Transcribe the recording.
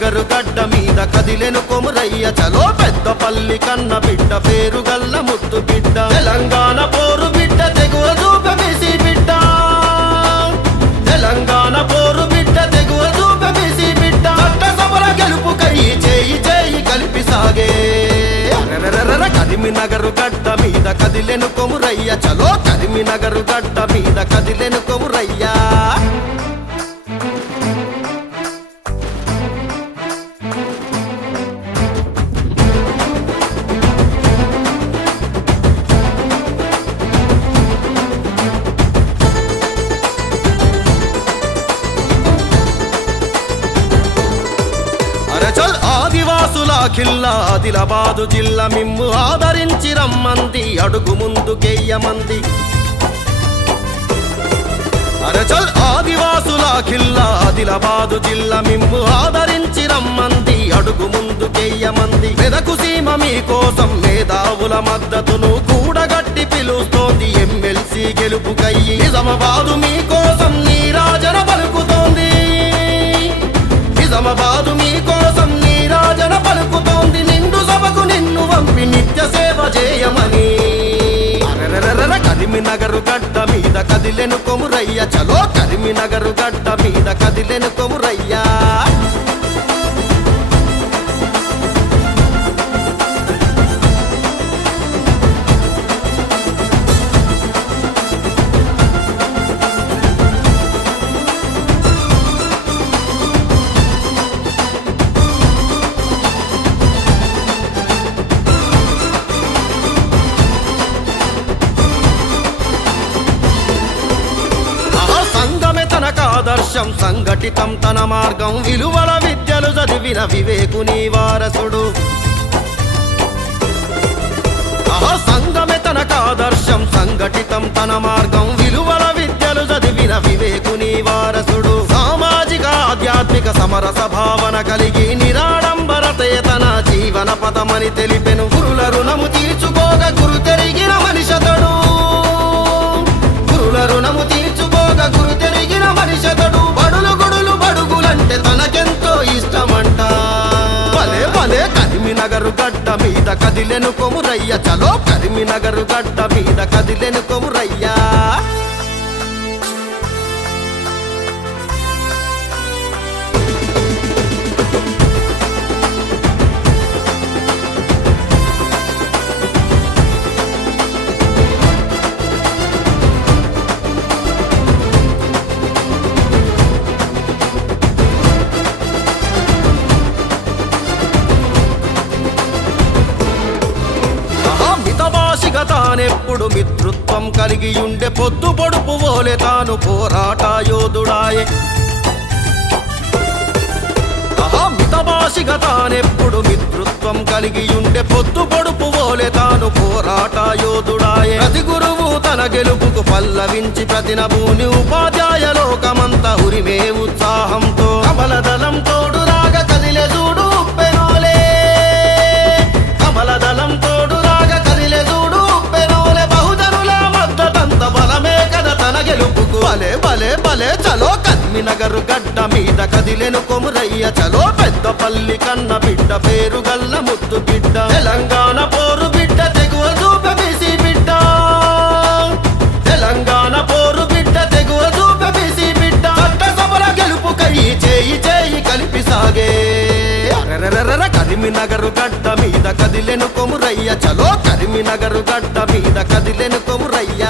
కరీంనగర్ గడ్డ మీద కదిలెను కొమురయ్య చలో పెద్దపల్లి కన్న బిడ్డ పేరు గల్ల ముద్దు బిడ్డ తెలంగాణ పోరు బిడ్డ తెగువ చూపె బీసీ బిడ్డ తెలంగాణ పోరు బిడ్డ తెగువ చూపె బీసీ బిడ్డ చట్టసభల గెలుపుకై చేయి చేయి కలిపి సాగే కరీంనగర్ గడ్డ మీద కదిలెను కొమురయ్య చలో కరీంనగర్ గడ్డ మీద కదిలెను కొమురయ్య ఆదివాసుల ఖిల్లా ఆదిలాబాదు జిల్లా మిమ్ము ఆదరించి రమ్మంది అడుగు ముందుకెయ్యమంది అరచల్ ఆదివాసుల ఖిల్లా ఆదిలాబాదు జిల్లా మిమ్ము ఆదరించి రమ్మంది అడుగు ముందుకెయ్యమంది మెదకు సీమ మీకోసం మేధావుల మద్దతును కూడగట్టి పిలుస్తోంది ఎమ్మెల్సీ గెలుపుకయ్యి నిజామాబాదు మీకోసం నీరాజన పలుకుతోంది నిజామాబాదు మీకోసం నీరాజన పలుకుతోంది నిండు సభకు నిన్ను వంపి నిత్య సేవ చేయమని కరీంనగర్ గడ్డ మీద కదిలెను కొమురయ్య చలో కరీంనగర్ గడ్డ మీద కదిలెను కొమురయ్య ఆదర్శం సంఘటితం తన మార్గం విలువల విద్యలు చదివిన వివేకుని వారసుడు సంఘమే తనకాదర్శం సంఘటితం తన మార్గం విలువల విద్యలు చదివిన వివేకుని వారసుడు సామాజిక ఆధ్యాత్మిక సమరస భావన కలిగి నిరాడంబరతే తన జీవన పదమని తెలిపెను గురుల రుణము తీర్చుకోగ గురు తెరిగిన మనిషతడు గురుల రుణము తీర్చుకోగ గురు తెరిగిన మనిషతడు బడులు గుడులు బడుగులంటే తనకెంతో ఇష్టమంట భలే భలే కరీంనగర్ గడ్డ మీద కదిలెను కొమురయ్య చలో కరీంనగర్ గడ్డ మీద కదిలెను కొమురయ్య తానెప్పుడు మిత్రుత్వం కలిగి ఉండే పొద్దు పొడుపు ఓలే తాను పోరాట యోధుడాయే మితభాషిగా తానెప్పుడు మిత్రుత్వం కలిగి ఉండే పొద్దు పొడుపు ఓలే తాను పోరాట యోధుడాయే ప్రతి గురువు తన గెలుపుకు పల్లవించి ప్రతి నభూని ఉపాధ్యాయ లోకమంతా ఉరిమే ఉత్సాహంతో కమలదళం తోడు రాగా కదిలే చూడు పెనోలే కమలదళం తోడు రాగా కదిలే చూడు బలమే కదా తన గెలుపుకు భలే భలే భలే చలో కరీంనగర్ గడ్డ మీద కదిలెను కొమురయ్య చలో పెద్దపల్లి కన్న బిడ్డ పేరు గల్ల ముద్దు బిడ్డ తెలంగాణ పోరు బిడ్డ తెగువ చూపె బీసీ బిడ్డ తెలంగాణ పోరు బిడ్డ తెగువ చూపె బీసీ బిడ్డ చట్టసభల గెలుపుకై చేయి చేయి కలిపి సాగే కరీంనగర్ గడ్డ మీద కదిలెను కొమురయ్య చలో కరీంనగర్ గడ్డ మీద కదిలెను కొమురయ్య